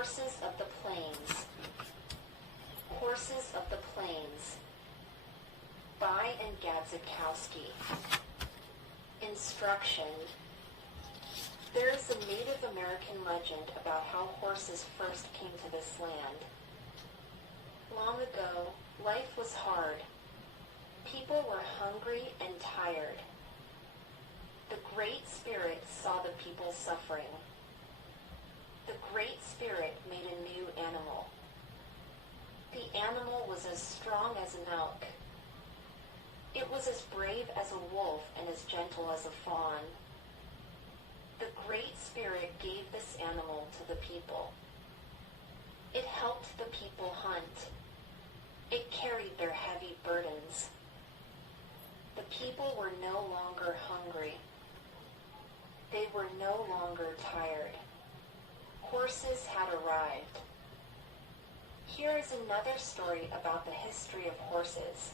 Horses of the Plains. Horses of the Plains by and Gadzikowski. Instruction. There is a Native American legend about how horses first came to this land. Long ago, life was hard. People were hungry and tired. The Great Spirit saw the people suffering. The Great Spirit made a new animal. The animal was as strong as an elk. It was as brave as a wolf and as gentle as a fawn. The Great Spirit gave this animal to the people. It helped the people hunt. It carried their heavy burdens. The people were no longer hungry. They were no longer tired. Horses had arrived. Here is another story about the history of horses.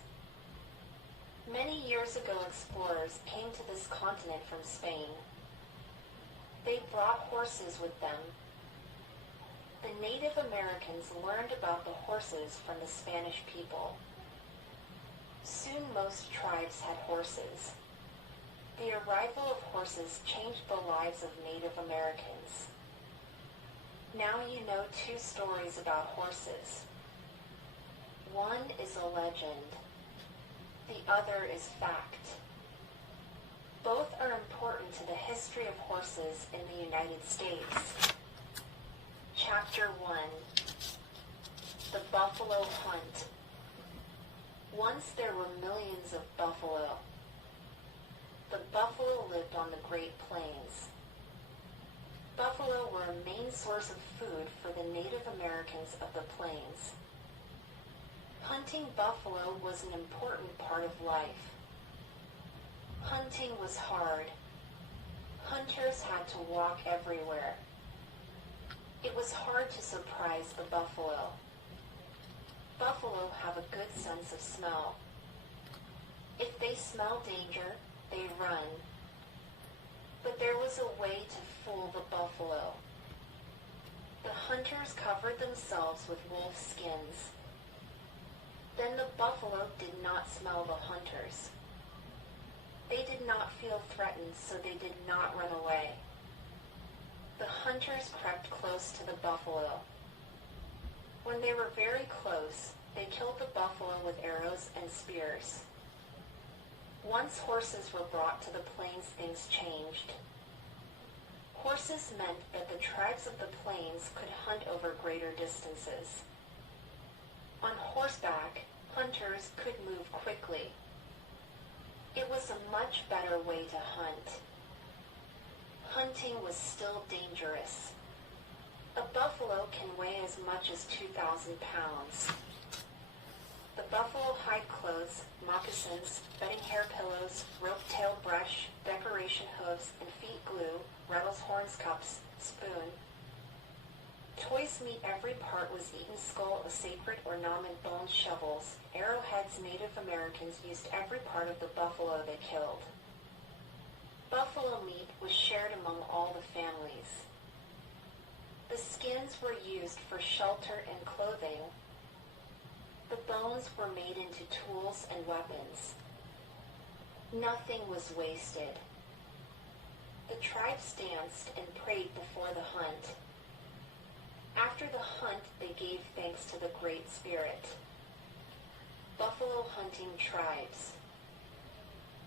Many years ago, explorers came to this continent from Spain. They brought horses with them. The Native Americans learned about the horses from the Spanish people. Soon most tribes had horses. The arrival of horses changed the lives of Native Americans. Now you know two stories about horses. One is a legend. The other is fact. Both are important to the history of horses in the United States. Chapter 1. The Buffalo Hunt. Once there were millions of buffalo. The buffalo lived on the Great Plains. Buffalo were a main source of food for the Native Americans of the plains. Hunting buffalo was an important part of life. Hunting was hard. Hunters had to walk everywhere. It was hard to surprise the buffalo. Buffalo have a good sense of smell. If they smell danger, they run. But there was a way to fool the buffalo. The hunters covered themselves with wolf skins. Then the buffalo did not smell the hunters. They did not feel threatened, so they did not run away. The hunters crept close to the buffalo. When they were very close, they killed the buffalo with arrows and spears. Once horses were brought to the plains, things changed. Horses meant that the tribes of the plains could hunt over greater distances. On horseback, hunters could move quickly. It was a much better way to hunt. Hunting was still dangerous. A buffalo can weigh as much as 2,000 pounds. The buffalo hide clothes, moccasins, bedding hair pillows, rope-tailed brush, decoration hooves, and feet glue, rattles, horns, cups, spoon. Toys meat every part was eaten skull, a sacred ornament, bones, shovels, arrowheads. Native Americans used every part of the buffalo they killed. Buffalo meat was shared among all the families. The skins were used for shelter and clothing. The bones were made into tools and weapons. Nothing was wasted. The tribes danced and prayed before the hunt. After the hunt, they gave thanks to the Great Spirit. Buffalo hunting tribes.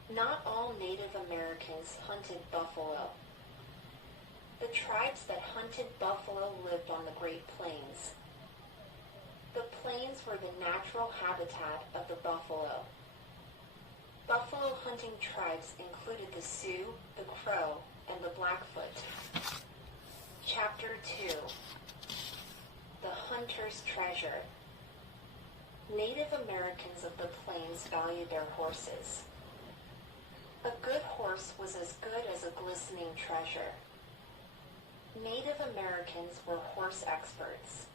Not all Native Americans hunted buffalo. The tribes that hunted buffalo lived on the Great Plains. The plains were the natural habitat of the buffalo. Buffalo hunting tribes included the Sioux, the Crow, and the Blackfoot. Chapter 2. The Hunter's Treasure. Native Americans of the plains valued their horses. A good horse was as good as a glistening treasure. Native Americans were horse experts.